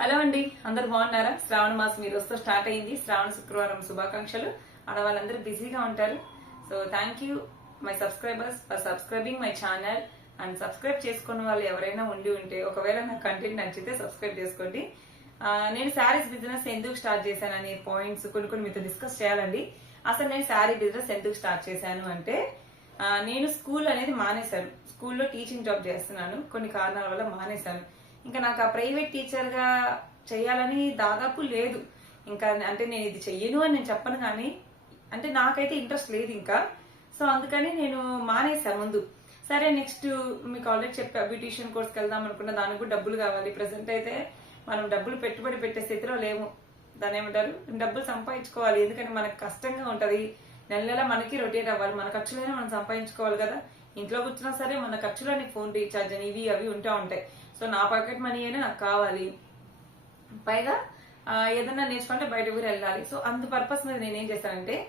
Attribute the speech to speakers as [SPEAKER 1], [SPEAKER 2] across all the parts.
[SPEAKER 1] Hello అండి అందరు బాగున్నారా? శ్రావణ మాసం ఈ రోజుతో స్టార్ట్ అయింది. శ్రావణ శుక్రవారం శుభాకాంక్షలు. ఆడవాళ్ళందరూ బిజీగా ఉంటారు. So thank you my subscribers for subscribing my channel and subscribe చేసుకున్న వాళ్ళు ఎవరైనా ఉండి ఉంటే ఒకవేళ నా కంటెంట్ నచ్చితే సబ్స్క్రైబ్ చేసుకోండి. నేను శారీస్ బిజినెస్ ఎందుకు స్టార్ట్ చేశాను అనే పాయింట్స్ కొన్ని కొన్ని మీతో డిస్కస్ చేయాలండి. అసలు నేను శారీ బిజినెస్ ఎందుకు స్టార్ట్ చేశాను అంటే నేను స్కూల్ అనేది మానేశాను. స్కూల్లో టీచింగ్ జాబ్ చేస్తున్నాను. కొన్ని కారణాల వల్ల మానేశాను. ఇంకా నాకు ఆ ప్రైవేట్ టీచర్గా చేయాలని దాదాపు లేదు. ఇంకా అంటే నేను ఇది చెయ్యను అని నేను చెప్పను కానీ అంటే నాకైతే ఇంట్రెస్ట్ లేదు ఇంకా. సో అందుకని నేను మానేశాను ముందు. సరే నెక్స్ట్ మీకు ఆల్రెడీ చెప్పా బ్యూటీషియన్ కోర్స్కి వెళ్దాం అనుకున్న దానికి కూడా డబ్బులు కావాలి. ప్రెసెంట్ అయితే మనం డబ్బులు పెట్టుబడి పెట్టే స్థితిలో లేము. దాని ఏమంటారు? డబ్బులు సంపాదించుకోవాలి. ఎందుకంటే మనకు కష్టంగా ఉంటుంది. నెల నెల మనకి రొటేట్ అవ్వాలి. మన ఖర్చులైనా మనం సంపాదించుకోవాలి కదా. ఇంట్లో కూర్చున్నా సరే మన ఖర్చులని ఫోన్ రీఛార్జ్ అని ఇవి అవి ఉంటా ఉంటాయి. సో నా పాకెట్ మనీ అయినా నాకు కావాలి. పైగా ఏదన్నా నేర్చుకుంటే బయట ఊరు వెళ్ళాలి. సో అందు పర్పస్ మీద నేనేం చేశానంటే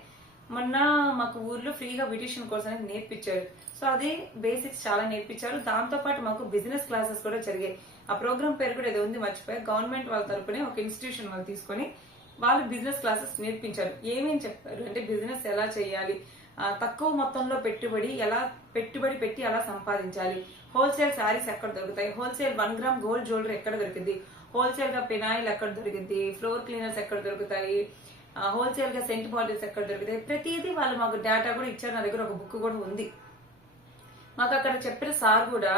[SPEAKER 1] మొన్న మాకు ఊర్లో ఫ్రీగా బ్యూటిషియన్ కోర్స్ అనేది నేర్పించారు. సో అది బేసిక్స్ చాలా నేర్పించారు. దాంతో పాటు మాకు బిజినెస్ క్లాసెస్ కూడా జరిగాయి. ఆ ప్రోగ్రామ్ పేరు కూడా ఏదో ఉంది మర్చిపోయా. గవర్నమెంట్ వాళ్ళ తరపునే ఒక ఇన్స్టిట్యూషన్ వాళ్ళు తీసుకొని వాళ్ళు బిజినెస్ క్లాసెస్ నేర్పించారు. ఏమేమి చెప్పారు? అంటే బిజినెస్ ఎలా చేయాలి? తక్కువ మొత్తంలో పెట్టుబడి ఎలా పెట్టుబడి పెట్టి ఎలా సంపాదించాలి? హోల్సేల్ శారీస్ ఎక్కడ దొరుకుతాయి? Wholesale one gram gold jewellery ఎక్కడ దొరికింది హోల్సేల్గా పెనాయిల్ ఎక్కడ దొరికింది ఫ్లోర్ క్లీనర్స్ ఎక్కడ దొరుకుతాయి? హోల్సేల్గా సెంట్ బాటిల్స్ ఎక్కడ దొరుకుతాయి? ప్రతిదీ వాళ్ళు మాకు డేటా కూడా ఇచ్చారు. నా దగ్గర ఒక బుక్ కూడా ఉంది. మాకు అక్కడ చెప్పిన సార్ కూడా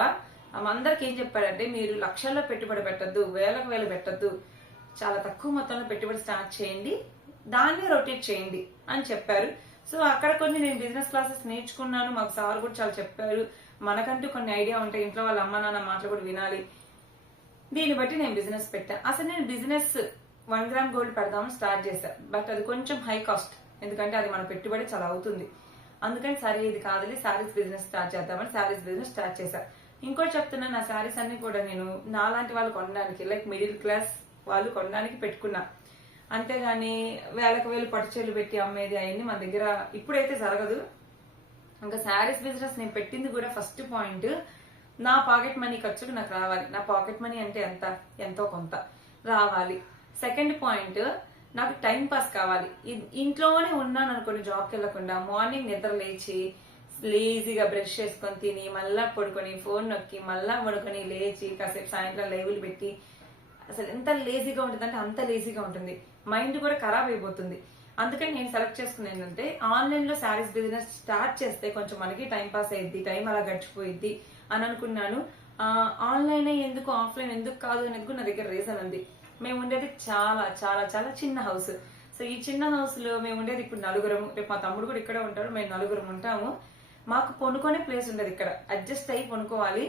[SPEAKER 1] అందరికి ఏం చెప్పారంటే మీరు లక్షల్లో పెట్టుబడి పెట్టద్దు వేలకు వేలు పెట్టద్దు. చాలా తక్కువ మొత్తంలో పెట్టుబడి స్టార్ట్ చేయండి. దాన్ని రొటేట్ చేయండి అని చెప్పారు. సో అక్కడ కొన్ని నేను బిజినెస్ క్లాసెస్ నేర్చుకున్నాను. మాకు సార్ కూడా చాలా చెప్పారు. మనకంటూ కొన్ని ఐడియా ఉంటాయి. ఇంట్లో వాళ్ళ అమ్మ నాన్న మాటలు కూడా వినాలి. దీన్ని బట్టి నేను బిజినెస్ పెట్టాను అసలు నేను బిజినెస్ వన్ గ్రామ్ గోల్డ్ పెడదామని స్టార్ట్ చేశాను బట్ అది కొంచెం హై కాస్ట్ ఎందుకంటే అది మన పెట్టుబడి చాలా అవుతుంది. అందుకని సరే ఇది కాదని శారీస్ బిజినెస్ స్టార్ట్ చేద్దామని శారీస్ బిజినెస్ స్టార్ట్ చేశాను ఇంకోటి చెప్తున్నా నా శారీస్ అన్ని కూడా నేను నాలాంటి వాళ్ళు కొనడానికి లైక్ మిడిల్ క్లాస్ వాళ్ళు కొనడానికి పెట్టుకున్నా. అంతేగాని వేలకు వేలు పట్టుచీరలు పెట్టి అమ్మేది అవన్నీ మన దగ్గర ఇప్పుడైతే జరగదు. ఇంకా శారీస్ బిజినెస్ నేను పెట్టింది కూడా ఫస్ట్ పాయింట్. నా పాకెట్ మనీ ఖర్చుకు నాకు రావాలి. నా పాకెట్ మనీ అంటే ఎంత? ఎంతో కొంత రావాలి. సెకండ్ పాయింట్ నాకు టైం పాస్ కావాలి. ఇంట్లోనే ఉన్నాను అనుకోండి జాబ్కి వెళ్ళకుండా మార్నింగ్ నిద్ర లేచి లేజీగా బ్రష్ చేసుకొని తిని మళ్ళా పడుకొని ఫోన్ నొక్కి మళ్ళా పడుకొని లేచి కాసేపు సాయంత్రం లైవ్లు పెట్టి అసలు ఎంత లేజీగా ఉంటుంది అంటే అంత లేజీగా ఉంటుంది. మైండ్ కూడా ఖరాబ్ అయిపోతుంది. అందుకని నేను సెలెక్ట్ చేసుకుంది ఏంటంటే ఆన్లైన్లో శారీస్ బిజినెస్ స్టార్ట్ చేస్తే కొంచెం మనకి టైం పాస్ అయ్యిద్ది టైం అలా గడిచిపోయిద్ది అని అనుకున్నాను. ఆన్లైన్ ఎందుకు ఆఫ్లైన్ ఎందుకు కాదు అనేది కూడా నా దగ్గర రీజన్ ఉంది. మేము ఉండేది చాలా చాలా చాలా చిన్న హౌస్ సో ఈ చిన్న హౌస్లో మేము ఉండేది ఇప్పుడు నలుగురం రేపు మా తమ్ముడు కూడా ఇక్కడే ఉంటాడు మేము నలుగురం ఉంటాము. మాకు పొనుకునే ప్లేస్ ఉండదు ఇక్కడ. అడ్జస్ట్ అయ్యి పొనుకోవాలి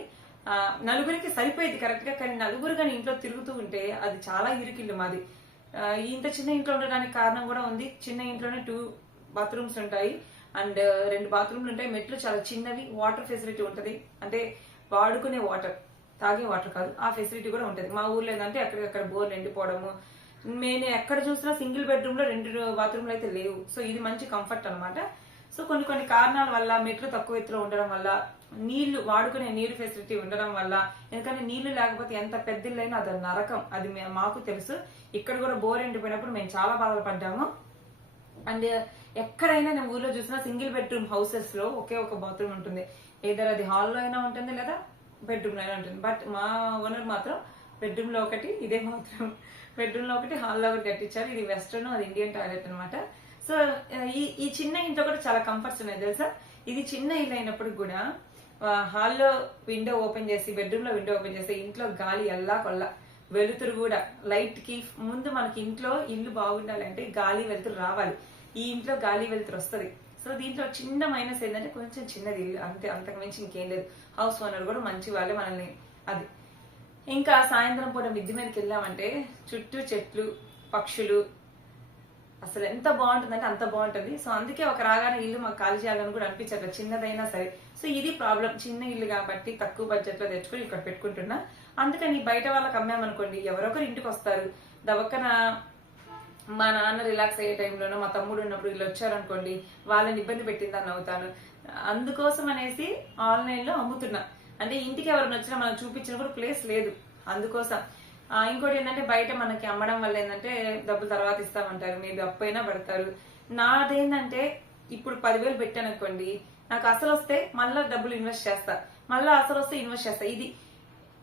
[SPEAKER 1] నలుగురికి సరిపోయేది కరెక్ట్గా కానీ నలుగురు కానీ ఇంట్లో తిరుగుతూ ఉంటే అది చాలా ఇరుకిల్లు మాది. ఇంత చిన్న ఇంట్లో ఉండడానికి కారణం కూడా ఉంది. చిన్న ఇంట్లోనే టూ బాత్రూమ్స్ ఉంటాయి. అండ్ రెండు బాత్రూమ్లు ఉంటాయి. మెట్లు చాలా చిన్నవి. వాటర్ ఫెసిలిటీ ఉంటుంది. అంటే వాడుకునే వాటర్. తాగే వాటర్ కాదు. ఆ ఫెసిలిటీ కూడా ఉంటుంది. మా ఊర్లో ఏంటంటే అక్కడికక్కడ బోర్ ఎండిపోవడము నేను ఎక్కడ చూసినా సింగిల్ బెడ్రూమ్లో రెండు బాత్రూమ్లు అయితే లేవు. సో ఇది మంచి కంఫర్ట్ అనమాట సో కొన్ని కొన్ని కారణాల వల్ల మెట్లు తక్కువ ఎత్తులో ఉండడం వల్ల నీళ్ళు వాడుకునే నీరు ఫెసిలిటీ ఉండడం వల్ల ఎందుకంటే నీళ్ళు లేకపోతే ఎంత పెద్ద ఇల్లైనా అది నరకం. అది మాకు తెలుసు. ఇక్కడ కూడా బోర్ ఎండిపోయినప్పుడు మేము చాలా బాధలు పడ్డాము అండ్ ఎక్కడైనా నేను ఊర్లో చూసినా సింగిల్ బెడ్రూమ్ హౌసెస్లో ఒకే ఒక బాత్రూమ్ ఉంటుంది. ఏదర్ అది హాల్లో అయినా ఉంటుంది లేదా బెడ్రూమ్లో అయినా ఉంటుంది. బట్ మా ఓనర్ మాత్రం బెడ్రూమ్లో ఒకటి ఇదే బాత్రూమ్. బెడ్రూమ్లో ఒకటి హాల్లో ఒకటి కట్టించారు. ఇది వెస్ట్రన్ అది ఇండియన్ టాయిలెట్ అనమాట సో ఈ ఈ చిన్న ఇంట్లో కూడా చాలా కంఫర్ట్స్ ఉన్నాయి తెలుసా? ఇది చిన్న ఇల్లు అయినప్పుడు కూడా హాల్లో విండో ఓపెన్ చేసి బెడ్రూమ్లో విండో ఓపెన్ చేసి ఇంట్లో గాలి ఎల్లా కొల్ల. వెలుతురు కూడా. లైట్కి ముందు మనకి ఇంట్లో ఇల్లు బాగుండాలి అంటే గాలి వెలుతురు రావాలి. ఈ ఇంట్లో గాలి వెలుతురు వస్తుంది. సో దీంట్లో చిన్న మైనస్ ఏంటంటే కొంచెం చిన్నది ఇల్లు. అంతే అంతకు మించి ఇంకేం లేదు. హౌస్ ఓనర్ కూడా మంచి వాళ్ళే మనల్ని. అది. ఇంకా సాయంత్రం పూట మిద్ది మీదకి వెళ్ళామంటే చుట్టూ చెట్లు పక్షులు అసలు ఎంత బాగుంటుందంటే అంత బాగుంటుంది. సో అందుకే ఒక రాగానే ఇల్లు మాకు ఖాళీ చేయాలని కూడా అనిపించట్లేదు. చిన్నదైనా సరే. సో ఇది ప్రాబ్లం. చిన్న ఇల్లు కాబట్టి తక్కువ బడ్జెట్లో తెచ్చుకొని ఇక్కడ పెట్టుకుంటున్నా. అందుకని బయట వాళ్ళకి అమ్మామనుకోండి ఎవరొకరు ఇంటికి వస్తారు. దవక్కన మా నాన్న రిలాక్స్ అయ్యే టైంలోనో మా తమ్ముడు ఉన్నప్పుడు వీళ్ళు వచ్చారనుకోండి వాళ్ళని ఇబ్బంది పెట్టిందని అవుతాను అందుకోసం అనేసి ఆన్లైన్లో అమ్ముతున్నా. అంటే ఇంటికి ఎవరైనా వచ్చినా మనం చూపించిన కూడా ప్లేస్ లేదు. అందుకోసం. ఇంకోటి ఏంటంటే బయట మనకి అమ్మడం వల్ల ఏంటంటే డబ్బులు తర్వాత ఇస్తామంటారు. మేబీ అప్పు అయినా నాదేంటంటే ఇప్పుడు పదివేలు పెట్టాను అనుకోండి నాకు అసలు వస్తే మళ్ళీ డబ్బులు ఇన్వెస్ట్ చేస్తా. మళ్ళీ అసలు వస్తే ఇన్వెస్ట్ చేస్తా. ఇది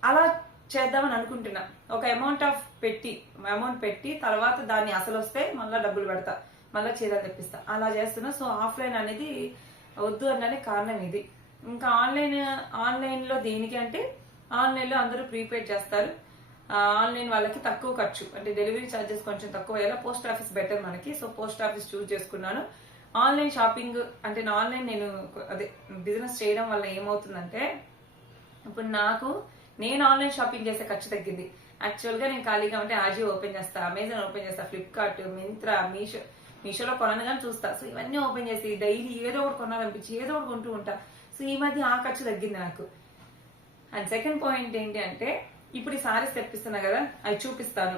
[SPEAKER 1] అలా చేద్దామని అనుకుంటున్నా. ఒక అమౌంట్ ఆఫ్ పెట్టి అమౌంట్ పెట్టి తర్వాత దాన్ని అసలు వస్తే మళ్ళీ డబ్బులు పెడతా. మళ్ళీ చీరలు తెప్పిస్తా. అలా చేస్తున్నా. సో ఆఫ్లైన్ అనేది వద్దు అనడానికి కారణం ఇది. ఇంకా ఆన్లైన్ ఆన్లైన్లో దేనికి అంటే ఆన్లైన్లో అందరూ ప్రీపేడ్ చేస్తారు. ఆన్లైన్ వాళ్ళకి తక్కువ ఖర్చు. అంటే డెలివరీ ఛార్జెస్ కొంచెం తక్కువ అయ్యేలా పోస్ట్ ఆఫీస్ బెటర్ మనకి. సో పోస్ట్ ఆఫీస్ చూస్ చేసుకున్నాను. ఆన్లైన్ షాపింగ్ అంటే నా ఆన్లైన్ నేను అదే బిజినెస్ చేయడం వల్ల ఏమవుతుందంటే ఇప్పుడు నాకు నేను ఆన్లైన్ షాపింగ్ చేసే ఖర్చు తగ్గింది. యాక్చువల్గా నేను ఖాళీగా ఉంటే ఆజియో ఓపెన్ చేస్తా అమెజాన్ ఓపెన్ చేస్తా ఫ్లిప్కార్ట్ మింత్రా మీషో మీషోలో కొనను కానీ చూస్తా. సో ఇవన్నీ ఓపెన్ చేసి డైలీ ఏదో ఒకటి కొనాలనిపించి ఏదో ఒకటి కొంటూ ఉంటా. సో ఈ మధ్య ఆ ఖర్చు తగ్గింది నాకు. అండ్ సెకండ్ పాయింట్ ఏంటి అంటే ఇప్పుడు ఈ సారీస్ తెప్పిస్తున్నా కదా అవి చూపిస్తాను.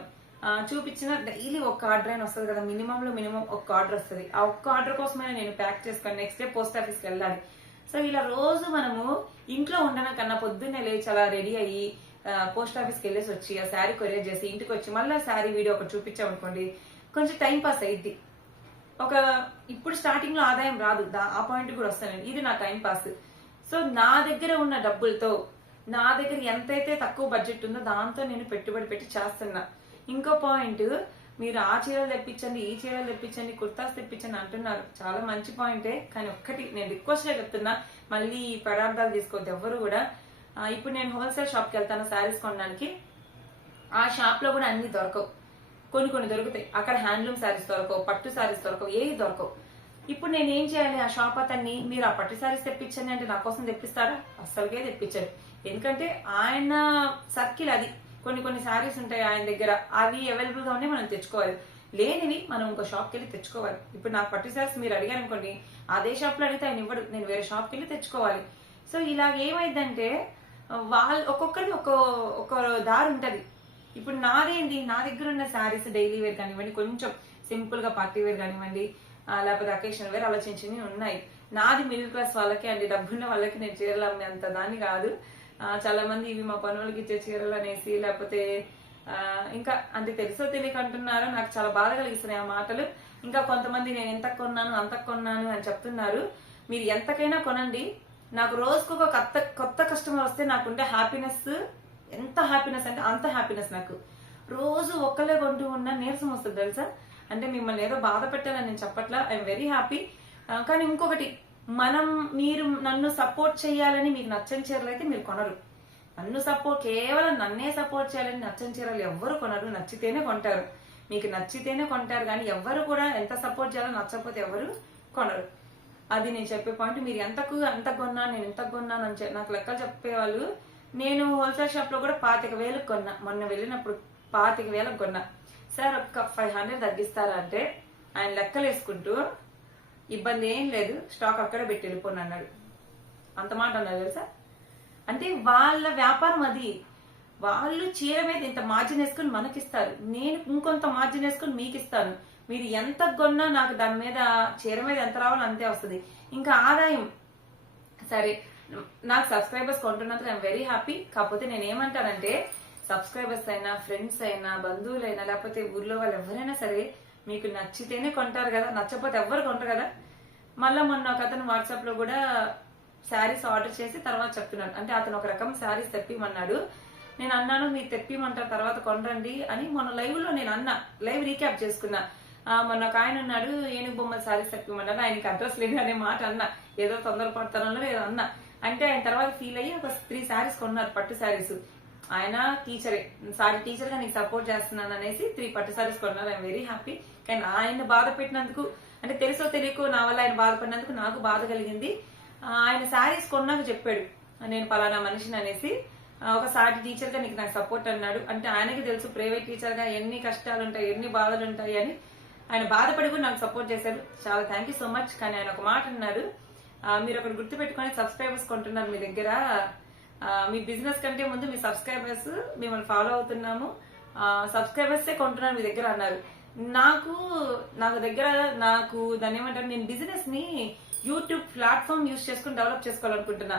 [SPEAKER 1] చూపించిన డైలీ ఒక ఆర్డర్ అయినా వస్తుంది కదా మినిమం లో మినిమం ఒక ఆర్డర్ వస్తుంది. ఆ ఒక్క ఆర్డర్ కోసమైనా నేను ప్యాక్ చేసుకొని నెక్స్ట్ డే పోస్ట్ ఆఫీస్కి వెళ్ళాలి. సో ఇలా రోజు మనము ఇంట్లో ఉండన కన్నా పొద్దున్నే లేచి అలా రెడీ అయ్యి పోస్ట్ ఆఫీస్కి వెళ్ళేసి వచ్చి ఆ శారీ కొరియర్ చేసి ఇంటికి వచ్చి మళ్ళీ శారీ వీడియో ఒకటి చూపించామనుకోండి కొంచెం టైం పాస్ అయ్యిద్ది ఒక ఇప్పుడు స్టార్టింగ్లో ఆదాయం రాదు దా- ఆ పాయింట్ కూడా వస్తానండి ఇది నా టైం పాస్ సో నా దగ్గర ఉన్న డబ్బులతో నా దగ్గర ఎంతైతే తక్కువ బడ్జెట్ ఉందో దాంతో నేను పెట్టుబడి పెట్టి చేస్తున్నా. ఇంకో పాయింట్ మీరు ఆ చీరలు తెప్పించండి ఈ చీరలు తెప్పించండి కుర్తాస్ తెప్పించండి అంటున్నారు. చాలా మంచి పాయింటే కానీ ఒక్కటి నేను రిక్వెస్ట్ చెప్తున్నా మళ్ళీ ఈ పదార్థాలు తీసుకోవద్దు ఎవ్వరు కూడా. ఇప్పుడు నేను హోల్సేల్ షాప్కి వెళ్తాను శారీస్ కొనడానికి. ఆ షాప్లో కూడా అన్ని దొరకవు. కొన్ని కొన్ని దొరుకుతాయి. అక్కడ హ్యాండ్లూమ్ శారీస్ దొరకవు పట్టు శారీస్ దొరకవు ఏవి దొరకవు. ఇప్పుడు నేను ఏం చేయాలి? ఆ షాప్ అతన్ని మీరు ఆ పట్టు శారీస్ తెప్పించండి అంటే నా కోసం తెప్పిస్తారా? అస్సలుగే తెప్పించండి ఎందుకంటే ఆయన సర్కిల్ అది. కొన్ని కొన్ని శారీస్ ఉంటాయి ఆయన దగ్గర. అవి అవైలబుల్గా ఉన్నాయి మనం తెచ్చుకోవాలి. లేనివి మనం ఇంకో షాప్కి వెళ్ళి తెచ్చుకోవాలి. ఇప్పుడు నాకు పట్టు శారీస్ మీరు అడిగారు అనుకోండి అదే షాప్లో అడిగితే ఆయన ఇవ్వడు. నేను వేరే షాప్కి వెళ్ళి తెచ్చుకోవాలి. సో ఇలా ఏమైందంటే వాళ్ళు ఒక్కొక్కరిది ఒక ఒక దారి ఉంటది. ఇప్పుడు నాదేంటి నా దగ్గర ఉన్న శారీస్ డైలీ వేర్ కానివ్వండి కొంచెం సింపుల్గా పార్టీ వేర్ కానివ్వండి లేకపోతే అకేషన్ వేర్ అలా చిన్న చిన్నవి ఉన్నాయి. నాది మిడిల్ క్లాస్ వాళ్ళకి అండి. డబ్బున్న వాళ్ళకి నేను చీరలు అమ్మేంత దాన్ని కాదు. చాలా మంది ఇవి మా పనులకి ఇచ్చే చీరలు అనేసి లేకపోతే ఇంకా అంటే తెలుసో తెలియక అంటున్నారు. నాకు చాలా బాధ కలిగిస్తున్నాయి ఆ మాటలు. ఇంకా కొంతమంది నేను ఎంత కొన్నాను అంత కొన్నాను అని చెప్తున్నారు. మీరు ఎంతకైనా కొనండి. నాకు రోజుకు ఒక కొత్త కొత్త కస్టమర్ వస్తే నాకుండే హ్యాపీనెస్ ఎంత హ్యాపీనెస్ అంటే అంత హ్యాపీనెస్ నాకు. రోజు ఒక్కలే కొంటూ ఉన్న నీరసం వస్తుంది తెలుసా? అంటే మిమ్మల్ని ఏదో బాధ పెట్టాలని నేను చెప్పట్లా. ఐఎమ్ వెరీ హ్యాపీ కానీ ఇంకొకటి మనం మీరు నన్ను సపోర్ట్ చేయాలని మీకు నచ్చని చీరలు అయితే మీరు కొనరు. నన్ను సపోర్ట్ కేవలం నన్నే సపోర్ట్ చేయాలని నచ్చని చీరలు ఎవ్వరు కొనరు. నచ్చితేనే కొంటారు. మీకు నచ్చితేనే కొంటారు కానీ ఎవ్వరు కూడా ఎంత సపోర్ట్ చేయాలో నచ్చకపోతే ఎవరు కొనరు. అది నేను చెప్పే పాయింట్ మీరు ఎంతకు ఎంత కొన్నా నేను ఎంత కొన్నాను అని నాకు లెక్కలు చెప్పేవాళ్ళు. నేను హోల్సేల్ షాప్లో కూడా పాతిక వేలకు కొన్నా. మొన్న వెళ్ళినప్పుడు పాతిక వేలకు కొన్నా. సార్ ఒక ఫైవ్ హండ్రెడ్ తగ్గిస్తారా అంటే ఆయన లెక్కలు వేసుకుంటూ ఇబ్బంది ఏం లేదు. స్టాక్ అక్కడే పెట్టి వెళ్ళిపోను అన్నాడు. అంత మాట అన్నారు తెలుసా? అంటే వాళ్ళ వ్యాపారం అది. వాళ్ళు చీర మీద ఇంత మార్జిన్ వేసుకుని మనకిస్తారు. నేను ఇంకొంత మార్జిన్ వేసుకుని మీకు ఇస్తాను మీరు ఎంత కొన్నా నాకు దాని మీద చీర మీద ఎంత రావాలో అంతే వస్తుంది. ఇంకా ఆదాయం. సరే నాకు సబ్స్క్రైబర్స్ కొంటున్నందుకు ఐఎమ్ వెరీ హ్యాపీ కాకపోతే నేను ఏమంటానంటే సబ్స్క్రైబర్స్ అయినా ఫ్రెండ్స్ అయినా బంధువులైనా లేకపోతే ఊర్లో వాళ్ళు ఎవరైనా సరే మీకు నచ్చితేనే కొంటారు కదా. నచ్చకపోతే ఎవ్వరు కొంటారు కదా. మళ్ళా మొన్న ఒక అతను వాట్సాప్లో కూడా శారీస్ ఆర్డర్ చేసి తర్వాత చెప్తున్నాను అంటే అతను ఒక రకం శారీస్ తెప్పిమన్నాడు. నేను అన్నాను మీరు తెప్పిమంటారు తర్వాత కొనరండి అని మొన్న లైవ్లో నేను అన్నా. లైవ్ రీక్యాప్ చేసుకున్నా. మొన్న ఒక ఆయన ఉన్నాడు ఏనుగు బొమ్మ శారీస్ తెప్పిమన్నాడు ఆయనకి అడ్రస్ లేదు అనే మాట అన్నా. ఏదో తొందరపడతానో ఏదో అన్నా. అంటే ఆయన తర్వాత ఫీల్ అయ్యి ఒక త్రీ శారీస్ కొన్నారు పట్టు శారీస్. ఆయన టీచరే సారీ టీచర్గా నీకు సపోర్ట్ చేస్తున్నాను అనేసి త్రీ పట్టు సారీస్ కొన్నారు ఐఎమ్ వెరీ హ్యాపీ కానీ ఆయన బాధ పెట్టినందుకు అంటే తెలుసో తెలియకో నా వల్ల ఆయన బాధపడినందుకు నాకు బాధ కలిగింది. ఆయన శారీస్ కొన్నాక చెప్పాడు నేను పలానా మనిషిని అనేసి. ఒక సాటి టీచర్గా నీకు నాకు సపోర్ట్ అన్నాడు. అంటే ఆయనకి తెలుసు ప్రైవేట్ టీచర్గా ఎన్ని కష్టాలు ఉంటాయి ఎన్ని బాధలు ఉంటాయి అని. ఆయన బాధపడి కూడా నాకు సపోర్ట్ చేశారు. చాలా థ్యాంక్ యూ సో మచ్ కానీ ఆయన ఒక మాట అన్నారు. మీరు ఒకటి గుర్తు పెట్టుకొని సబ్స్క్రైబర్స్ కొంటున్నారు మీ దగ్గర. మీ బిజినెస్ కంటే ముందు మీ సబ్స్క్రైబర్స్ మిమ్మల్ని ఫాలో అవుతున్నాము. సబ్స్క్రైబర్స్ కొంటున్నాను మీ దగ్గర అన్నారు. నాకు నాకు దగ్గర నాకు దాన్ని ఏమంటారు నేను బిజినెస్ని యూట్యూబ్ ప్లాట్ఫామ్ యూస్ చేసుకుని డెవలప్ చేసుకోవాలనుకుంటున్నా.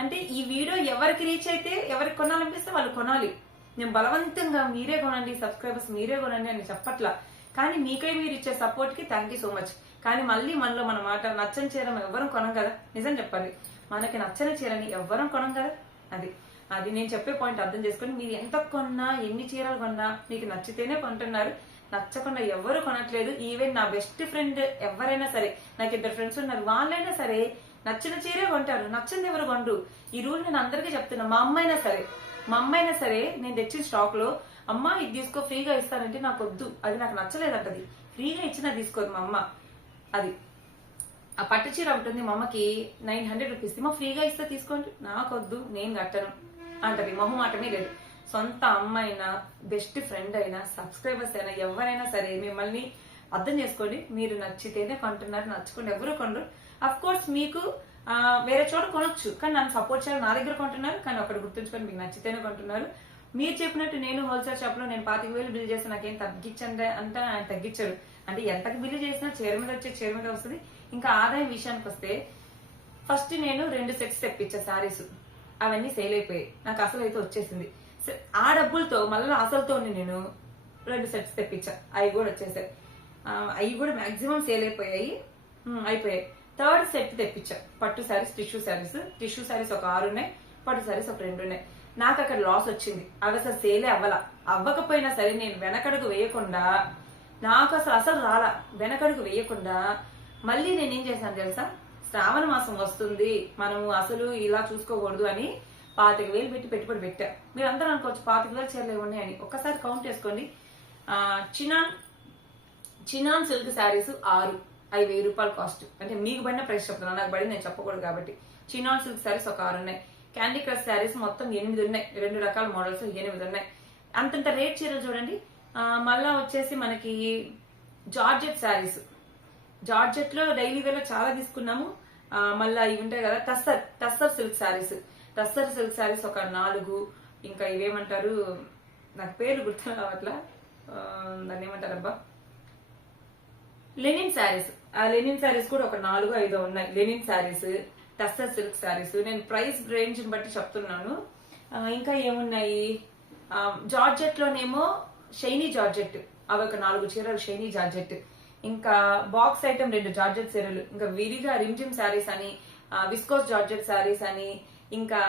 [SPEAKER 1] అంటే ఈ వీడియో ఎవరికి రీచ్ అయితే ఎవరికి కొనాలనిపిస్తే వాళ్ళు కొనాలి. నేను బలవంతంగా మీరే కొనండి సబ్స్క్రైబర్స్ మీరే కొనండి అని చెప్పట్లా. కానీ మీకై మీరు ఇచ్చే సపోర్ట్కి థ్యాంక్ యూ సో మచ్ కానీ మళ్ళీ మనలో మన మాట నచ్చని చీర మనం ఎవ్వరం కొనం కదా? నిజం చెప్పాలి మనకి నచ్చని చీరని ఎవ్వరం కొనం కదా? అది. అది నేను చెప్పే పాయింట్ అర్థం చేసుకొని మీరు ఎంత కొన్నా ఎన్ని చీరలు కొన్నా మీకు నచ్చితేనే కొంటున్నారు. నచ్చకుండా ఎవరు కొనట్లేదు. ఈవెన్ నా బెస్ట్ ఫ్రెండ్ ఎవరైనా సరే నాకు ఇద్దరు ఫ్రెండ్స్ ఉన్నారు వాళ్ళైనా సరే నచ్చిన చీరే కొంటారు. నచ్చింది ఎవరు కొండ్రు ఈ రూల్ నేను అందరికీ చెప్తున్నా. మా అమ్మ అయినా సరే మా అమ్మ అయినా సరే నేను తెచ్చిన స్టాక్లో అమ్మ ఇది తీసుకో ఫ్రీగా ఇస్తానంటే నాకు వద్దు. అది నాకు నచ్చలేదంటది. ఫ్రీగా ఇచ్చినా తీసుకోదు మా అమ్మ. అది. ఆ పట్టు చీర ఉంటుంది మా అమ్మకి నైన్ హండ్రెడ్ రూపీస్ మా ఫ్రీగా ఇస్తే తీసుకోండి. నాకొద్దు నేను కట్టను. అంటది మొహమాటమే లేదు. సొంత అమ్మ అయినా బెస్ట్ ఫ్రెండ్ అయినా సబ్స్క్రైబర్స్ అయినా ఎవరైనా సరే మిమ్మల్ని అర్థం చేసుకోండి. మీరు నచ్చితేనే కొంటున్నారు నచ్చుకుంటే ఎవరు కొనరు. అఫ్ కోర్స్ మీకు వేరే చోట కొనొచ్చు కానీ నన్ను సపోర్ట్ చేయాలి నా దగ్గర కొంటున్నారు కానీ ఒకటి గుర్తుంచుకొని మీకు నచ్చితేనే కొంటున్నారు. మీరు చెప్పినట్టు నేను హోల్సేల్ షాప్లో నేను పాతిక వేలు బిల్ చేస్తే నాకేం తగ్గించండి అంటే ఆయన తగ్గించారు అంటే ఎంతకు బిల్లు చేసినా చీర మీద వచ్చే చీర మీద వస్తుంది. ఇంకా ఆదాయం విషయానికి వస్తే ఫస్ట్ నేను రెండు సెట్స్ తెప్పించా శారీస్ అవన్నీ సేల్ అయిపోయాయి. నాకు అసలు అయితే వచ్చేసింది. ఆ డబ్బులతో మళ్ళీ అసలుతో నేను రెండు సెట్స్ తెప్పించా. అవి కూడా వచ్చేసాయి. అవి కూడా మాక్సిమం సేల్ అయిపోయాయి. అయిపోయాయి. థర్డ్ సెట్ తెప్పించా. పట్టు శారీస్ టిష్యూ శారీస్ టిష్యూ శారీస్ ఒక ఆరు ఉన్నాయి. పట్టు శారీస్ ఒక రెండు ఉన్నాయి. నాకు అక్కడ లాస్ వచ్చింది. అవి అసలు సేలే అవ్వాల. అవ్వకపోయినా సరే నేను వెనకడుగు వేయకుండా నాకు అసలు అసలు రాలా. వెనకడుగు వేయకుండా మళ్ళీ నేనేం చేశాను తెలుసా? శ్రావణ మాసం వస్తుంది మనము అసలు ఇలా చూసుకోకూడదు అని పాతిక వేలు పెట్టి పెట్టుబడి పెట్టా. మీరు అందరూ అనుకోవచ్చు పాతిక వేలు చీరలు ఉన్నాయని. ఒక్కసారి కౌంట్ చేసుకోండి. చినాన్ చినాన్ సిల్క్ శారీస్ ఆరు అవి వెయ్యి రూపాయల కాస్ట్ అంటే మీకు పడిన ప్రైస్ చెప్తున్నాను నాకు పడి నేను చెప్పకూడదు కాబట్టి. చినాన్ సిల్క్ శారీస్ ఒక ఆరు ఉన్నాయి. క్యాండీ క్రష్ శారీస్ మొత్తం ఎనిమిది ఉన్నాయి. రెండు రకాల మోడల్స్ ఎనిమిది ఉన్నాయి. అంతంత రేట్ చీరలు చూడండి. మళ్ళా వచ్చేసి మనకి జార్జెట్ శారీస్ జార్జెట్లో డైలీ వేర్ చాలా తీసుకున్నాము. మళ్ళీ మళ్ళా ఇవి ఉంటాయి కదా టస్సర్ టస్సర్ సిల్క్ శారీస్. టస్సర్ సిల్క్ శారీస్ ఒక నాలుగు ఇంకా ఇవేమంటారు? నాకు పేరు గుర్తు అట్లా దాన్ని ఏమంటారు అబ్బా? Linen saris. ఆ లెనిన్ శారీస్ కూడా ఒక నాలుగు ఐదో ఉన్నాయి. Linen saris tussar silk saris. నేను ప్రైస్ రేంజ్ బట్టి చెప్తున్నాను. ఇంకా ఏమున్నాయి? జార్జెట్ లోనేమో షైనీ జార్జెట్. అవి ఒక నాలుగు చీరలు షైనీ జార్జెట్. ఇంకా బాక్స్ ఐటమ్ రెండు జార్జెట్ చీరలు ఇంకా విడిగా రిమ్జిమ్ శారీస్ అని విస్కోస్ జార్జెట్ శారీస్ అని ఇంకా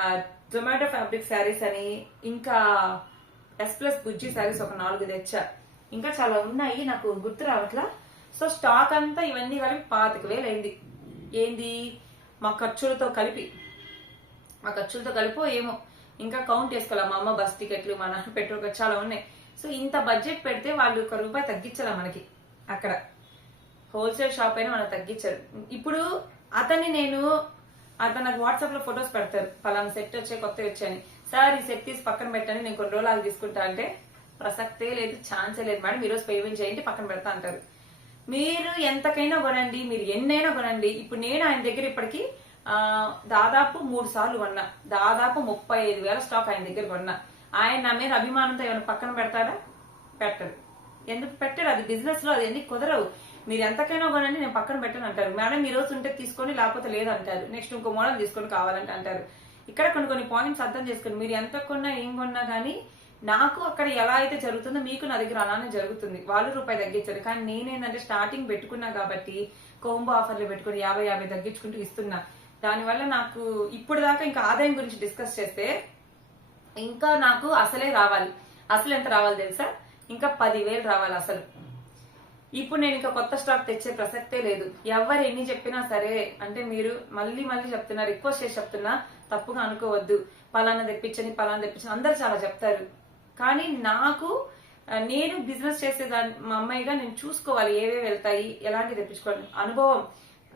[SPEAKER 1] జొమాటో ఫ్యాబ్రిక్ శారీస్ అని ఇంకా ఎస్ ప్లస్ బుజ్జి శారీస్ ఒక నాలుగు తెచ్చా. ఇంకా చాలా ఉన్నాయి నాకు గుర్తు రావట్లా. సో స్టాక్ అంతా ఇవన్నీ కలిపి పాతిక వేలు అయింది. ఏంది? మా ఖర్చులతో కలిపి. మా ఖర్చులతో కలిపో ఏమో. ఇంకా కౌంట్ చేసుకోవాలి? మా అమ్మ బస్ టికెట్లు మా నాన్న పెట్రోల్ ఖర్చు చాలా ఉన్నాయి. సో ఇంత బడ్జెట్ పెడితే వాళ్ళు ఒక రూపాయి తగ్గించాలా మనకి అక్కడ. హోల్సేల్ షాప్ అయినా మనకు తగ్గించారు. ఇప్పుడు అతన్ని నేను అతను నాకు వాట్సాప్లో ఫొటోస్ పెడతారు. పలానా సెట్ వచ్చే కొత్త వచ్చాయని. సార్ ఈ సెట్ తీసి పక్కన పెట్టండి నేను కొన్ని రోజులు అది తీసుకుంటా. అంటే ప్రసక్తే లేదు ఛాన్సే లేదు. మేడం ఈరోజు పేమెంట్ చేయండి పక్కన పెడతా అంటారు. మీరు ఎంతకైనా కొనండి మీరు ఎన్నైనా కొనండి. ఇప్పుడు నేను ఆయన దగ్గర ఇప్పటికి దాదాపు మూడు సార్లు కొన్నా. దాదాపు ముప్పై ఐదు వేల స్టాక్ ఆయన దగ్గర కొన్నా. ఆయన నా మీద అభిమానంతో ఏమైనా పక్కన పెడతారా పెట్టరు. ఎందుకు పెట్టరు? అది బిజినెస్లో అది ఎందుకు కుదరవు. మీరు ఎంతకైనా కొనండి నేను పక్కన పెట్టను అంటారు. మేడం ఈ రోజు ఉంటే తీసుకొని లేకపోతే లేదంటారు. నెక్స్ట్ ఇంకో మోడల్ తీసుకొని కావాలంటే అంటారు. ఇక్కడ కొన్ని కొన్ని పాయింట్స్ అర్థం చేసుకుని మీరు ఎంత కొన్నా ఏం కొన్నా కానీ నాకు అక్కడ ఎలా అయితే జరుగుతుందో మీకు నా దగ్గర అలానే జరుగుతుంది. వాళ్ళు రూపాయి తగ్గించారు. కానీ నేనేంటంటే స్టార్టింగ్ పెట్టుకున్నా కాబట్టి కోంబో ఆఫర్లు పెట్టుకుని యాభై యాభై తగ్గించుకుంటూ ఇస్తున్నా. దానివల్ల నాకు ఇప్పుడు దాకా ఇంకా ఆదాయం గురించి డిస్కస్ చేస్తే ఇంకా నాకు అసలే రావాలి. అసలు ఎంత రావాలి తెలుసా? ఇంకా పదివేలు రావాలి అసలు. ఇప్పుడు నేను ఇంకా కొత్త స్టాక్ తెచ్చే ప్రసక్తే లేదు. ఎవరు ఎన్ని చెప్పినా సరే అంటే మీరు మళ్ళీ మళ్ళీ చెప్తున్నా రిక్వెస్ట్ చేసి చెప్తున్నా తప్పుగా అనుకోవద్దు. పలానా తెప్పించని పలానా తెప్పించని అందరు చాలా చెప్తారు. కానీ నాకు నేను బిజినెస్ చేసే దాని మా అమ్మాయిగా నేను చూసుకోవాలి ఏవే వెళ్తాయి ఎలాంటి తెప్పించుకోవాలి. అనుభవం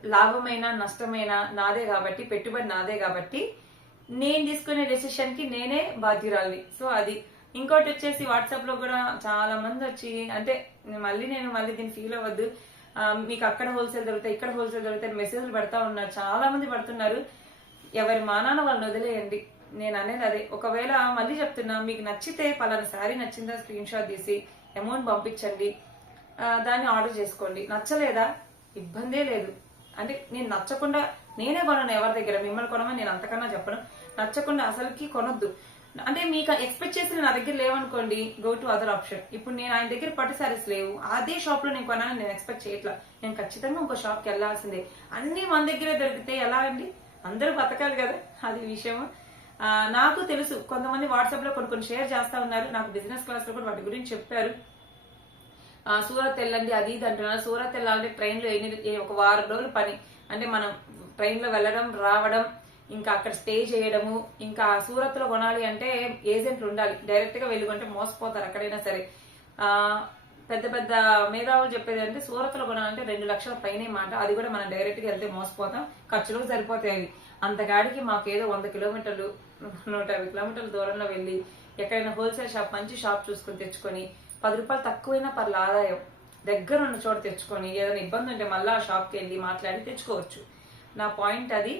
[SPEAKER 1] లాభమైన నష్టమైన నాదే కాబట్టి పెట్టుబడి నాదే కాబట్టి నేను తీసుకునే డెసిషన్కి నేనే బాధ్యురాలి సో అది ఇంకోటి వచ్చేసి వాట్సాప్లో కూడా చాలా మంది వచ్చి అంటే మళ్ళీ నేను మళ్ళీ దీన్ని ఫీల్ అవ్వద్దు. మీకు అక్కడ హోల్సేల్ దొరుకుతాయి ఇక్కడ హోల్సేల్ దొరుకుతాయి మెసేజ్లు పెడతా ఉన్నారు. చాలా మంది పడుతున్నారు. ఎవరి మానాన వాళ్ళని వదిలేయండి. నేను అనేది అదే. ఒకవేళ మళ్ళీ చెప్తున్నా మీకు నచ్చితే పలానా శారీ నచ్చిందా స్క్రీన్ షాట్ తీసి అమౌంట్ పంపించండి. దాన్ని ఆర్డర్ చేసుకోండి. నచ్చలేదా? ఇబ్బందే లేదు. అంటే నేను నచ్చకుండా నేనే కొనను ఎవరి దగ్గర. మిమ్మల్ని కొనమని నేను అంతకన్నా చెప్పను. నచ్చకుండా అసలుకి కొనొద్దు. అంటే మీకు ఎక్స్పెక్ట్ చేసిన నా దగ్గర లేవనుకోండి గో టు అదర్ ఆప్షన్ ఇప్పుడు నేను ఆయన దగ్గర పట్టు సారీస్ లేవు. అదే షాప్లో నేను కొనాలని నేను ఎక్స్పెక్ట్ చేయట్లా. నేను ఖచ్చితంగా ఇంకో షాప్కి వెళ్ళాల్సిందే అన్ని మన దగ్గరే దొరికితే ఎలా అండి అందరూ బతకాలి కదా. అది విషయం నాకు తెలుసు. కొంతమంది వాట్సాప్లో కొన్ని కొన్ని షేర్ చేస్తా ఉన్నారు. నాకు బిజినెస్ క్లాస్లో కూడా వాటి గురించి చెప్పారు. సూరత్ వెళ్ళండి అది ఇది అంటున్నారు. సూరత్ వెళ్ళాలంటే ట్రైన్లో ఎన్ని ఒక వారం రోజులు పని. అంటే మనం ట్రైన్లో వెళ్ళడం రావడం ఇంకా అక్కడ స్టే చేయడము ఇంకా సూరత్లో కొనాలి అంటే ఏజెంట్లు ఉండాలి. డైరెక్ట్గా వెళ్ళి కొంటే మోసపోతారు అక్కడైనా సరే. ఆ పెద్ద పెద్ద మేధావులు చెప్పేది అంటే సూరత్లో కొనాలంటే రెండు లక్షల పైనే మాట. అది కూడా మనం డైరెక్ట్గా వెళ్తే మోసపోతాం. ఖర్చులకు సరిపోతాయి అవి. అంతగాడికి మాకు ఏదో వంద కిలోమీటర్లు నూట యాభై కిలోమీటర్ల దూరంలో వెళ్ళి ఎక్కడైనా హోల్సేల్ షాప్ మంచి షాప్ చూసుకొని తెచ్చుకొని పది రూపాయలు తక్కువైనా పర్ల ఆదాయం. దగ్గర ఉన్న చోట తెచ్చుకొని ఏదైనా ఇబ్బంది ఉంటే మళ్ళీ ఆ షాప్కి వెళ్ళి మాట్లాడి తెచ్చుకోవచ్చు. నా పాయింట్ అది.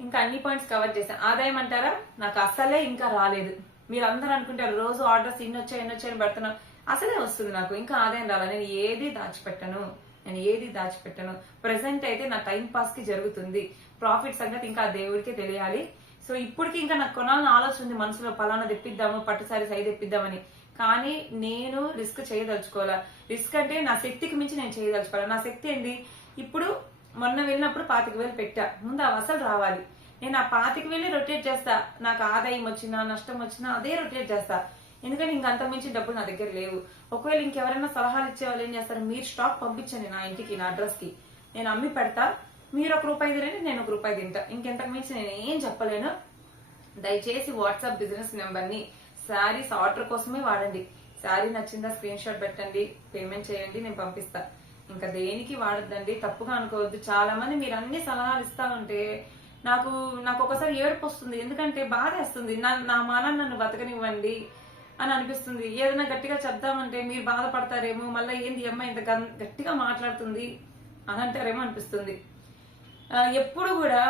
[SPEAKER 1] ఇంకా అన్ని పాయింట్స్ కవర్ చేశాను ఆదాయం అంటారా? నాకు అసలే ఇంకా రాలేదు. మీరు అందరూ అనుకుంటారు రోజు ఆర్డర్స్ ఇన్ని వచ్చాయి ఎన్ని వచ్చాయని పెడుతున్నాం. అసలే వస్తుంది నాకు. ఇంకా ఆదాయం రాలేదు నేను ఏది దాచిపెట్టను? నేను ఏది దాచిపెట్టను? ప్రెసెంట్ అయితే నా టైం పాస్కి జరుగుతుంది. ప్రాఫిట్ సంగతి ఇంకా దేవుడికే తెలియాలి. సో ఇప్పటికి ఇంకా నాకు కొనాలని ఆలోచన ఉంది. మనసులో పలానా తెప్పిద్దాము పట్టు సారీస్ అయి తెప్పిద్దామని. కానీ నేను రిస్క్ చేయదలుచుకోవాలా? రిస్క్ అంటే నా శక్తికి మించి నేను చేయదలుచుకోవాలి? నా శక్తి ఏంటి ఇప్పుడు మొన్న వెళ్ళినప్పుడు పాతిక వేలు పెట్టా. ముందు ఆ వసలు రావాలి. నేను ఆ పాతిక వేలే రొటేట్ చేస్తా. నాకు ఆదాయం వచ్చినా నష్టం వచ్చినా అదే రొటేట్ చేస్తా. ఎందుకంటే ఇంకంత మించి డబ్బులు నా దగ్గర లేవు. ఒకవేళ ఇంకెవరైనా సలహాలు ఇచ్చే వాళ్ళు ఏం చేస్తారు? మీరు స్టాక్ పంపించండి నా ఇంటికి నా అడ్రస్కి నేను అమ్మి పెడతా. మీరు ఒక రూపాయి తినండి నేను ఒక రూపాయి తింటా. ఇంకెంతకు మించి నేను ఏం చెప్పలేను. దయచేసి వాట్సాప్ బిజినెస్ నెంబర్ని శారీస్ ఆర్డర్ కోసమే వాడండి. శారీ నచ్చిందా స్క్రీన్ షాట్ పెట్టండి పేమెంట్ చేయండి నేను పంపిస్తాను ఇంకా దేనికి వాడొద్దండి? తప్పుగా అనుకోవద్దు. చాలా మంది మీరు అన్ని సలహాలు ఇస్తా ఉంటే నాకు నాకు ఒకసారి ఏడుపు వస్తుంది. ఎందుకంటే బాధ వేస్తుంది నా నా మానాన్ని నన్ను బతకనివ్వండి అని అనిపిస్తుంది. ఏదైనా గట్టిగా చెప్దామంటే మీరు బాధపడతారేమో మళ్ళీ ఏంది అమ్మాయి ఇంత గట్టిగా మాట్లాడుతుంది అని అంటారేమో అనిపిస్తుంది. ఎప్పుడు కూడా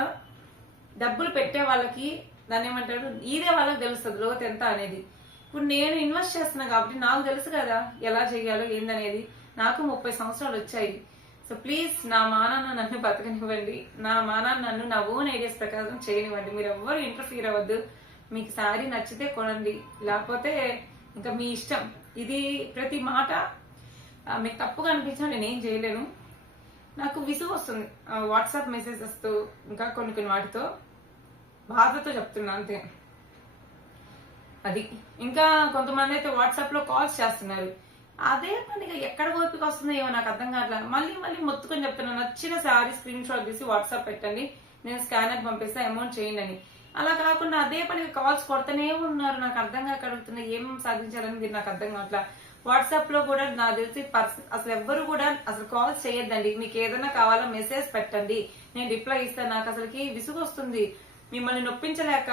[SPEAKER 1] డబ్బులు పెట్టే వాళ్ళకి దాన్ని ఏమంటారు ఇదే వాళ్ళకి తెలుస్తుంది. లోతు ఎంత అనేది. ఇప్పుడు నేను ఇన్వెస్ట్ చేస్తున్నా కాబట్టి నాకు తెలుసు కదా ఎలా చేయాలో ఏందనేది. నాకు ముప్పై సంవత్సరాలు వచ్చాయి. సో ప్లీజ్ నా మానాన్న నన్ను బతకనివ్వండి. నా మానాన్న నన్ను నా ఓన్ ఐడియాస్ ప్రకారం చేయనివ్వండి. మీరు ఎవ్వరు ఇంటర్ఫీర్ అవ్వద్దు. మీకు శారీ నచ్చితే కొనండి. లేకపోతే ఇంకా మీ ఇష్టం. ఇది ప్రతి మాట మీకు తప్పుగా అనిపించినా నేను ఏం చేయలేను. నాకు విసుగు వస్తుంది. వాట్సాప్ మెసేజెస్ ఇంకా కొన్ని కొన్ని వాటితో బాధతో చెప్తున్నా అంతే. అది. ఇంకా కొంతమంది అయితే వాట్సాప్లో కాల్స్ చేస్తున్నారు. అదే పనిగా ఎక్కడ ఓపిక వస్తుందో ఏమో నాకు అర్థం కావట్లేదు. మళ్ళీ మళ్ళీ మొత్తుకొని చెప్తున్నాను నచ్చిన శారీ స్క్రీన్ షాట్ తీసి వాట్సాప్ పెట్టండి. నేను స్కానర్ పంపిస్తే అమౌంట్ చేయండి అని. అలా కాకుండా అదే పనిగా కాల్స్ కొడతనే ఉన్నారు. నాకు అర్థం కాక ఏం సాధించాలని నాకు అర్థం కావట్లా. వాట్సాప్లో కూడా నాకు తెలిసి పర్సన్ అసలు ఎవ్వరు కూడా అసలు కాల్స్ చేయొద్దండి. మీకు ఏదైనా కావాలో మెసేజ్ పెట్టండి. నేను రిప్లై ఇస్తాను నాకు అసలుకి విసుగు వస్తుంది మిమ్మల్ని నొప్పించలేక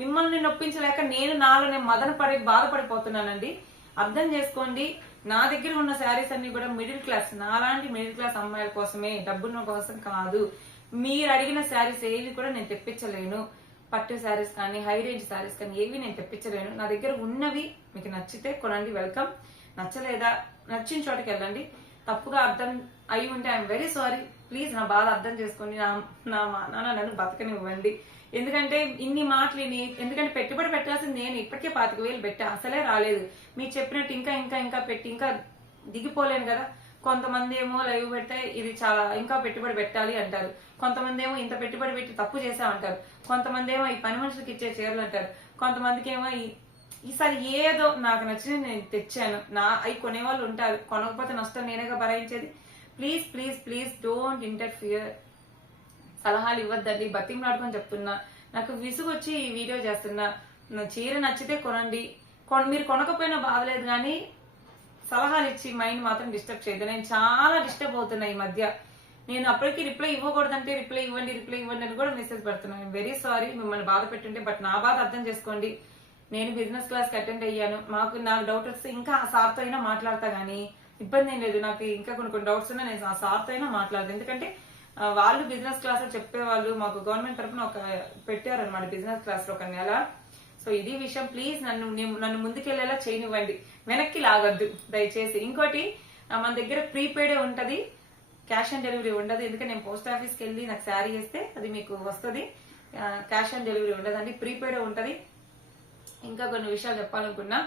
[SPEAKER 1] మిమ్మల్ని నొప్పించలేక నేను నాలో నేను మదన పడి బాధపడిపోతున్నానండి. అర్థం చేసుకోండి. నా దగ్గర ఉన్న శారీస్ అన్ని కూడా మిడిల్ క్లాస్. నాలాంటి మిడిల్ క్లాస్ అమ్మాయిల కోసమే డబ్బున్న కోసం కాదు. మీరు అడిగిన శారీస్ ఏవి కూడా నేను తెప్పించలేను. పట్టు శారీస్ కానీ హై రేంజ్ శారీస్ కానీ ఏవి నేను తెప్పించలేను. నా దగ్గర ఉన్నవి మీకు నచ్చితే కొనండి వెల్కమ్. నచ్చలేదా? నచ్చిన చోటకి వెళ్ళండి. తప్పుగా అర్థం అయి ఉంటే ఐఎమ్ వెరీ సారీ. ప్లీజ్ నా బాధ అర్థం చేసుకుని నా నా మా నాన్న నన్ను బతకనివ్వండి. ఎందుకంటే ఇన్ని మాటలు ఇన్ని ఎందుకంటే పెట్టుబడి పెట్టాల్సింది నేను ఇప్పటికే పాతిక వేలు పెట్టా అసలే రాలేదు. మీరు చెప్పినట్టు ఇంకా ఇంకా ఇంకా పెట్టి ఇంకా దిగిపోలేను కదా. కొంతమంది ఏమో లైవ్ పెడితే ఇది చాలా ఇంకా పెట్టుబడి పెట్టాలి అంటారు. కొంతమంది ఏమో ఇంత పెట్టుబడి పెట్టి తప్పు చేసా అంటారు కొంతమంది ఏమో ఈ పని మనుషులకి ఇచ్చే చీరలు అంటారు. కొంతమందికి ఏమో ఈ- ఈసారి ఏదో నాకు నచ్చిన నేను తెచ్చాను. నా అవి కొనేవాళ్ళు ఉంటారు. కొనకపోతే నష్టం నేనేగా భరాయించేది please please please don't interfere. సలహాలు ఇవ్వద్దండి. బతిమలాడుకొని చెప్తున్నా. నాకు విసుగు వచ్చి ఈ వీడియో చేస్తున్నా. నా చీర నచ్చితే కొనండి. కొన మీరు కొనకపోయినా బాధలేదు కానీ సలహాలు ఇచ్చి మైండ్ మాత్రం డిస్టర్బ్ చేయదు నేను చాలా డిస్టర్బ్ అవుతున్నా ఈ మధ్య. నేను అప్పటికి రిప్లై ఇవ్వకూడదంటే రిప్లై ఇవ్వండి రిప్లై ఇవ్వండి అని కూడా మెసేజ్ పెడుతున్నాను వెరీ సారీ మిమ్మల్ని బాధ పెట్టుంటే బట్ నా బాధ అర్థం చేసుకోండి. నేను బిజినెస్ క్లాస్ అటెండ్ అయ్యాను. మాకు నాకు డౌట్ వస్తే ఇంకా ఆ సార్తో అయినా మాట్లాడతా గానీ ఇబ్బంది ఏం లేదు. నాకు ఇంకా కొన్ని కొన్ని డౌట్స్ ఉన్నా నేను ఆ సార్తో అయినా మాట్లాడదు ఎందుకంటే వాళ్ళు బిజినెస్ క్లాస్ చెప్పేవాళ్ళు మాకు గవర్నమెంట్ తరఫున ఒక పెట్టారనమాట బిజినెస్ క్లాస్లో ఒక నెల. సో ఇది విషయం. ప్లీజ్ నన్ను నన్ను ముందుకెళ్ళేలా చేయనివ్వండి. వెనక్కి లాగద్దు. దయచేసి. ఇంకోటి మన దగ్గర ప్రీపెయిడే ఉంటది. క్యాష్ ఆన్ డెలివరీ ఉండదు. ఎందుకంటే నేను పోస్ట్ ఆఫీస్కి వెళ్ళి నాకు శారీ ఇస్తే అది మీకు వస్తుంది. క్యాష్ ఆన్ డెలివరీ ఉండదండి. ప్రీపెయిడే ఉంటది. ఇంకా కొన్ని విషయాలు చెప్పాలనుకున్నా.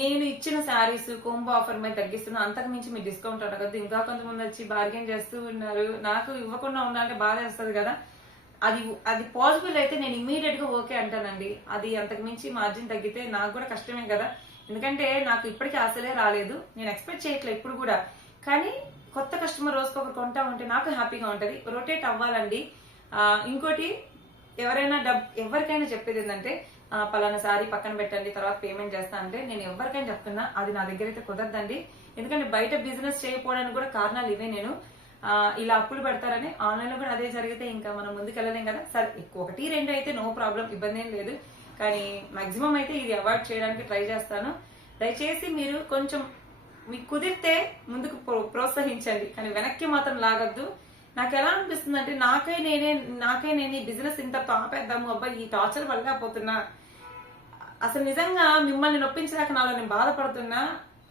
[SPEAKER 1] నేను ఇచ్చిన శారీస్ కొంబో ఆఫర్ మీద తగ్గిస్తున్నా. అంతకు మించి మీరు డిస్కౌంట్ అడగద్దు. ఇంకా కొంతమంది వచ్చి బార్గెన్ చేస్తూ ఉన్నారు. నాకు ఇవ్వకుండా ఉండాలంటే బాధ వేస్తుంది కదా. అది అది పాసిబుల్ అయితే నేను ఇమీడియట్గా ఓకే అంటానండి. అది అంతకు మించి మార్జిన్ తగ్గితే నాకు కూడా కష్టమే కదా. ఎందుకంటే నాకు ఇప్పటికీ అసలే రాలేదు. నేను ఎక్స్పెక్ట్ చేయట్లేదు ఇప్పుడు కూడా. కానీ కొత్త కస్టమర్ రోజుకొకరు కొంటా ఉంటే నాకు హ్యాపీగా ఉంటది. రొటేట్ అవ్వాలండి. ఇంకోటి ఎవరైనా డబ్ ఎవరికైనా చెప్పేది ఏంటంటే పలానా సారీ పక్కన పెట్టండి తర్వాత పేమెంట్ చేస్తా అంటే నేను ఎవరికైనా చెప్తున్నా అది నా దగ్గర అయితే కుదరదండి. ఎందుకంటే బయట బిజినెస్ చేయకపోవడానికి కూడా కారణాలు ఇవే నేను. ఇలా అప్పులు పెడతారని ఆన్లైన్లో కూడా అదే జరిగితే ఇంకా మనం ముందుకెళ్ళలేం కదా. సరే ఒకటి రెండు అయితే నో ప్రాబ్లం ఇబ్బంది ఏం లేదు. కానీ మాక్సిమం అయితే ఇది అవాయిడ్ చేయడానికి ట్రై చేస్తాను. దయచేసి మీరు కొంచెం మీకు కుదిరితే ముందుకు ప్రో- ప్రోత్సహించండి. కానీ వెనక్కి మాత్రం లాగద్దు. నాకు ఎలా అనిపిస్తుంది అంటే నాకై నేనే నాకై నేను ఈ బిజినెస్ ఇంత ఆపేద్దాము అబ్బాయి ఈ టార్చర్ వల్ల పోతున్నా. అసలు నిజంగా మిమ్మల్ని నొప్పించలేక నాలో నేను బాధపడుతున్నా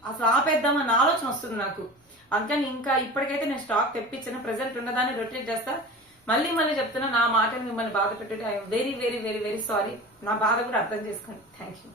[SPEAKER 1] అసలు ఆపేద్దామన్న ఆలోచన వస్తుంది నాకు. అందుకని ఇంకా ఇప్పటికైతే నేను స్టాక్ తెప్పించిన ప్రెసెంట్ ఉన్నదాన్ని రొటేట్ చేస్తా. మళ్ళీ మళ్ళీ చెప్తున్నా నా మాటను మిమ్మల్ని బాధ పెట్టుడు I'm very very very very sorry నా బాధ కూడా అర్థం చేసుకోండి. Thank you